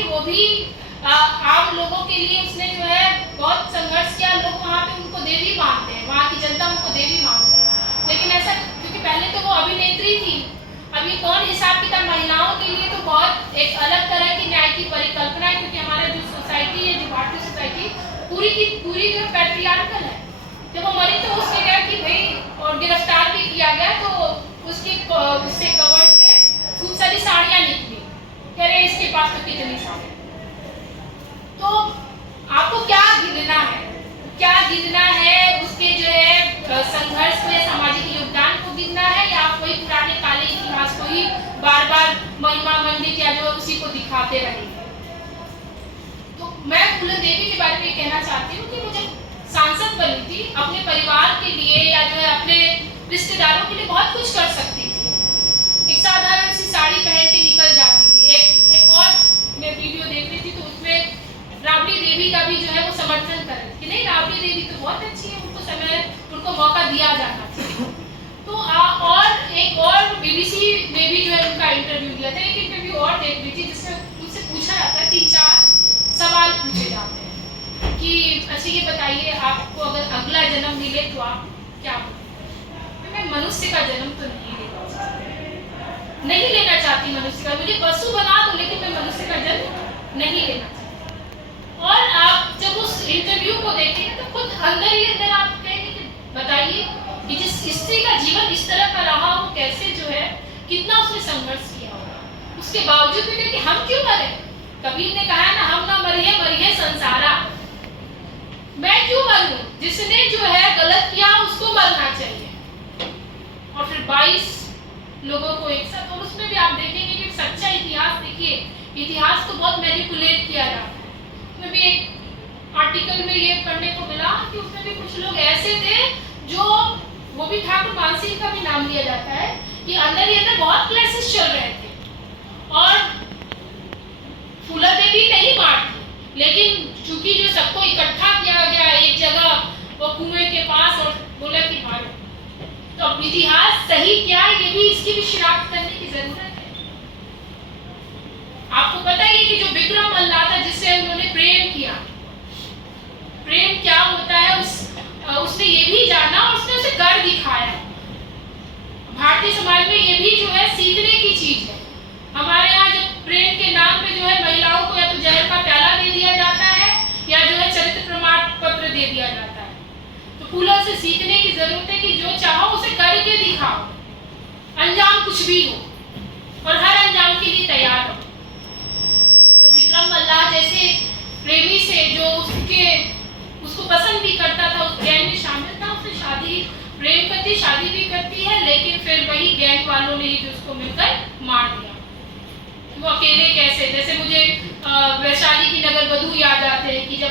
कि वो भी आम लोगों के लिए उसने जो है बहुत संघर्ष किया। लोग वहाँ पे उनको देवी मानते हैं, वहाँ की जनता उनको देवी मानती है, लेकिन ऐसा, क्योंकि पहले तो वो अभिनेत्री थी, अभी कौन हिसाब किताब, महिलाओं के लिए तो बहुत एक अलग तरह की न्याय की परिकल्पना है, क्योंकि हमारा जो सोसाइटी है, जो भारतीय सोसाइटी पूरी की पूरी जो पैट्रियार्कल है। जब वो मरी तो उसने कहा कि भाई, और गिरफ्तार भी किया गया, तो उससे कवर्ड से खूब सारी साड़ियाँ निकली, कह रहे इसके पास तो कितनी साड़ियाँ। तो आपको क्या गिनना है, क्या गिनना है, उसके जो है संघर्ष में सामाजिक योगदान को गिनना है, या आप वही पुराने काले इतिहास को ही बार बार महिमा मंडित या जो उसी को दिखाते रहेंगे। तो मैं फूलन देवी के बारे में कहना चाहती हूँ कि वो जब सांसद बनी थी, अपने परिवार के लिए या जो है अपने रिश्तेदारों के लिए बहुत कुछ कर सकती थी। एक साधारण सी साड़ी पहन के निकल जाती थी। एक और मैं वीडियो देख रही थी, तो उसमें राबड़ी देवी का भी जो है वो समर्थन कर रही थी कि नहीं, राबड़ी देवी तो बहुत अच्छी है, उनको मौका दिया जाना चाहिए। तो और एक और बीबीसी ने भी जो है उनका इंटरव्यू दिया था। एक इंटरव्यू और देख रही थी जिसमें उनसे पूछा जाता है, 3-4 सवाल पूछे जाते हैं कि अच्छा ये बताइए, आपको अगर अगला जन्म मिले तो आप क्या बोलेंगे? मैं मनुष्य का जन्म तो नहीं लेना चाहती मनुष्य का, मुझे पशु बना दो, लेकिन मैं मनुष्य का जन्म नहीं लेना चाहती। और आप जब उस इंटरव्यू को देखेंगे तो खुद अंदर ही अंदर आप कहेंगे कि बताइए कि जिस स्त्री का जीवन इस तरह का रहा, वो कैसे जो है कितना उसने संघर्ष किया होगा, उसके बावजूद भी कि हम क्यों मरे। कबीर ने कहा ना, हम ना मरिए मरिए संसारा, मैं क्यों मरूं, जिसने जो है गलत किया उसको मरना चाहिए। और फिर 22 लोगों को एक साथ, और उसमें भी आप देखेंगे कि सच्चा इतिहास, देखिए इतिहास तो बहुत मैनिपुलेट किया जाता है। उसमें भी एक आर्टिकल में ये पढ़ने को मिला कि उसमें भी कुछ लोग ऐसे थे जो, वो भी ठाकुर मानसिंह का भी नाम लिया जाता है, कि अंदर ही अंदर बहुत क्लासेस चल रहे थे और फूला देवी नहीं मारती, लेकिन चूंकि जो सबको इकट्ठा किया गया एक जगह वो कुएं के पास और बोला कि मारो, तो अब इतिहास सही क्या है, ये भी इसकी भी शिनाख्त करने की जरूरत है। आपको पता है कि जो विक्रम मल्लाह था, जिससे उन्होंने प्रेम किया, प्रेम क्या होता है उसने ये भी जाना और उसने उसे कर दिखाया। भारतीय समाज में ये भी जो है सीखने की चीज है। हमारे यहाँ जब प्रेम के नाम पे जो है महिलाओं को या तो जहर का प्याला दे दिया जाता है या जो है चरित्र प्रमाण पत्र दे दिया जाता है। तो फूलों से सीखने की जरूरत है कि जो चाहो उसे करके दिखाओ, अंजाम कुछ भी हो और हर अंजाम के लिए तैयार हो। तो विक्रम मल्लाह जैसे प्रेमी से जो उसको पसंद भी करता था, उस गैंग में शामिल था, उससे प्रेम करती, शादी भी करती है, लेकिन फिर वही गैंग वालों ने जो उसको मिलकर मार दिया। वो अकेले कैसे, जैसे मुझे वैशाली की नगर वधू याद आते हैं कि जब